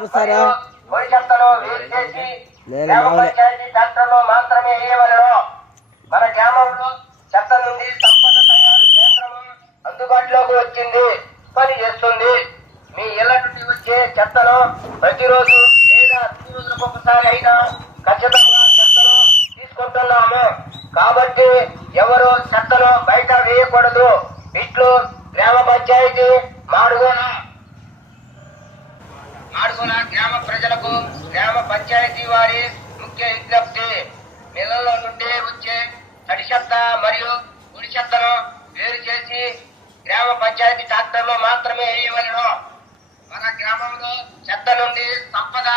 పొడి చెత్తను వేరు చేసి గ్రామ పంచాయతీ ట్రాక్టర్లో మాత్రమే వేయవలెను. మన గ్రామంలో చెత్త నుండి సంపద తయారు కేంద్రం అందుబాటులోకి వచ్చింది, పని చేస్తుంది. మీ ఇళ్ల నుండి వచ్చే చెత్తను ప్రతిరోజు లేదా 2 రోజులకు ఒకసారి అయినా ఖచ్చితంగా చెత్తను తీసుకుంటున్నాము. కాబట్టి ఎవరు చెత్తను బయట వేయకూడదు. ఇట్లు గ్రామ పంచాయతీ మాడుగోల గ్రామ ప్రజలకు గ్రామ పంచాయతీ వారి ముఖ్య విజ్ఞప్తి. ఇళ్లలో నుండి వచ్చే తడి చెత్త మరియు పొడి చెత్తను వేరు చేసి గ్రామ పంచాయతీ ట్రాక్టర్లో మాత్రమే వేయవలెను. మన గ్రామంలో చెత్త నుండి సంపద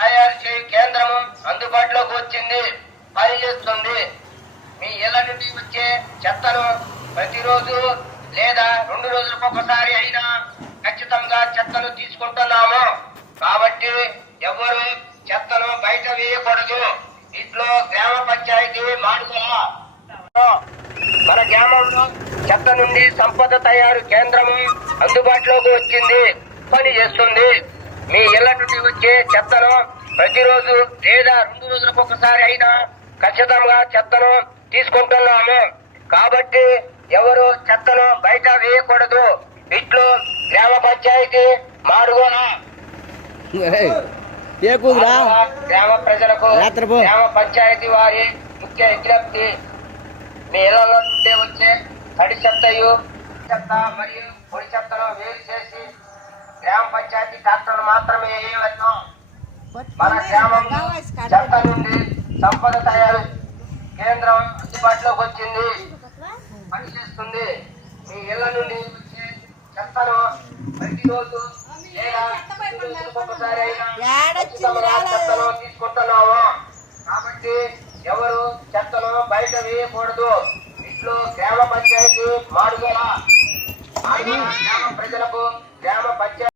తయారు చేయు కేంద్రము అందుబాటులోకి వచ్చింది, పనిచేస్తుంది. మీ ఇళ్ల నుండి వచ్చే చెత్తను ప్రతిరోజు లేదా 2 రోజులకు ఒకసారి అయినా ఖచ్చితంగా చెత్తను తీసుకుంటున్నాము. కాబట్టి ఎవరు చెత్తను బయట వేయకూడదు. ఇట్లో గ్రామ పంచాయతీ మాడుగోల. మన గ్రామంలో చెత్త నుండి సంపద తయారు కేంద్రము అందుబాటులోకి వచ్చింది, పని చేస్తుంది. మీ ఇళ్ల నుండి వచ్చే చెత్తను ప్రతిరోజు లేదా 2 రోజులకు ఒకసారి అయినా ఖచ్చితంగా చెత్తను తీసుకుంటున్నాము. కాబట్టి ఎవరు చెత్తను బయట వేయకూడదు. ఇట్లు గ్రామ పంచాయతీ మాడుగోల. గ్రామ ప్రజలకు గ్రామ పంచాయతీ వారి ముఖ్య విజ్ఞప్తి. మీ ఇళ్లలో నుండి వచ్చే తడి చెత్త మరియు పొడి చెత్తను వేరు చేసి గ్రామ పంచాయతీ ట్రాక్టర్లు మాత్రమే వేయవలెను. మన గ్రామంలో చెత్త నుండి సంపద తయారు కేంద్రం అందుబాటులోకి వచ్చింది, పనిచేస్తుంది. మీ ఇళ్ల నుండి వచ్చే చెత్తను ప్రతిరోజు లేదా ఒక్కొక్కసారి అయినా చెత్తను తీసుకుంటున్నాము. కాబట్టి ఎవరు చెత్తను బయట వేయకూడదు. ఇట్లో గ్రామ పంచాయతీ మాడుగోల. గ్రామ ప్రజలకు గ్రామ పంచాయతీ